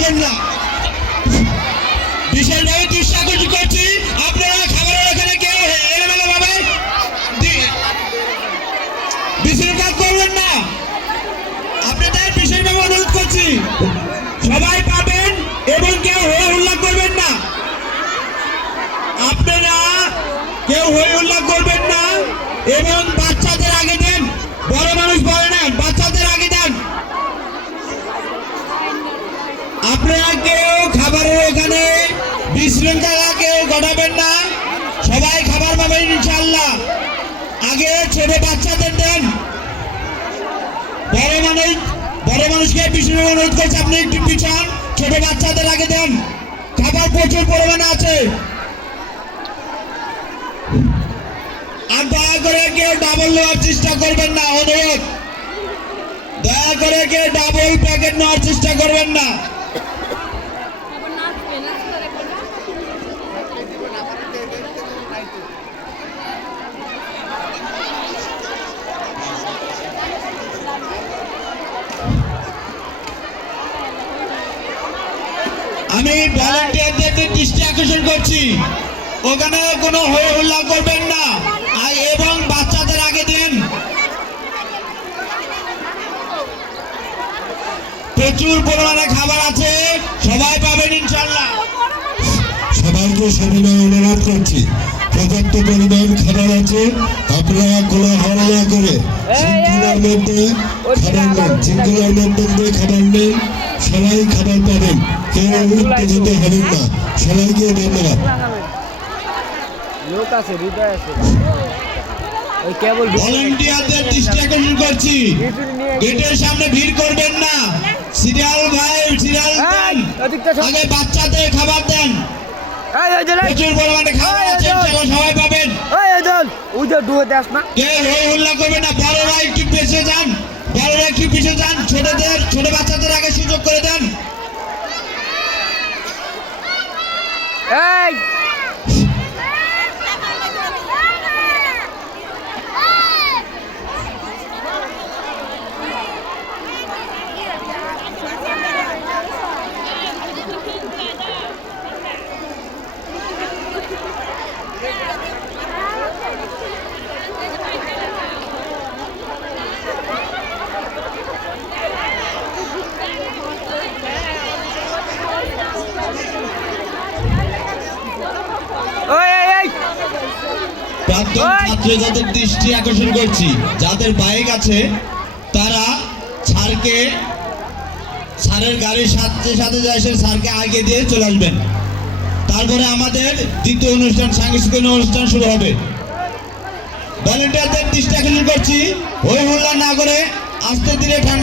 গড়াবেন না। বিশেষভাবে দৃষ্টি আকর্ষণ করছি, আপনারা খাবারের ওখানে কেউ এলোমেলো ভাবে বিশৃঙ্খলা করবেন না। আপনাদের বিশেষভাবে অনুরোধ করছি, সবাই পাবেন এবং কেউ হয়ে উল্লাস করবেন না। আপনারা কেউ হয়ে উল্লাস করবেন না এবং বাচ্চাদের আগে দেন। বড় মানুষ বলে না, বাচ্চাদের আগে দেন। আপনারা কেউ খাবারের ওখানে বিশৃঙ্খলা কেউ ঘটাবেন না। সবাই খাবার পাবেন ইনশাআল্লাহ। আগে ছোট বাচ্চাদের দেন। বড় মানুষকে বিশেষ অনুরোধ করছে, আপনি একটু পিছন, ছোট বাচ্চাদের আগে দেন। খাবার প্রচুর পরিমাণে আছে। আর দয়া করে কেউ ডাবল নেওয়ার চেষ্টা করবেন না, অনুরোধ। দয়া করে কেউ ডাবল প্যাকেট নেওয়ার চেষ্টা করবেন না। আমি ভলান্টিয়ারদের দৃষ্টি আকর্ষণ করছি, ওখানে কোনো হই হল্লা করবেন না এবং বাচ্চাদের আগে দেন। প্রচুর পরিমাণে খাবার আছে, সবাই পাবেন ইনশাআল্লাহ। সবাইকে সবিনয় অনুরোধ করছি, পর্যাপ্ত পরিমাণ খাবার আছে, আপনারা কোলাহল না করে শৃঙ্খলার মধ্যে খাবার নেন, শৃঙ্খলার মধ্যে খাবার নেন। সবাই খাবার পাবেন, কেউ উত্তেজিত হবেন না। সবাইকে ধন্যবাদ। ভলান্টিয়ারদের দৃষ্টি আকর্ষণ করছি, গেটের সামনে ভিড় করবেন না। সিরিয়াল আগে বাচ্চাদের খাবার দেন। প্রচুর পরিমাণে খাবার আছে, সবাই পাবেন। কেউ হই হল্লা করবেন না। বড়রা একটু পিছিয়ে যান, বড়রা একটু পিছিয়ে যান। ছোট বাচ্চাদের আগে সুযোগ করে দেন। ছাত্রীদের দৃষ্টি আকর্ষণ করছি, যাদের বাইক আছে তারা স্যারের গাড়ির সাথে সাথে এসে স্যারকে আগে দিয়ে চলে আসবেন। তারপরে আমাদের দ্বিতীয় অনুষ্ঠান, সাংস্কৃতিক অনুষ্ঠান শুরু হবে। ভলান্টিয়ারদের দৃষ্টি আকর্ষণ করছি, হই হল্লা না করে আস্তে ধীরে ঠান্ডা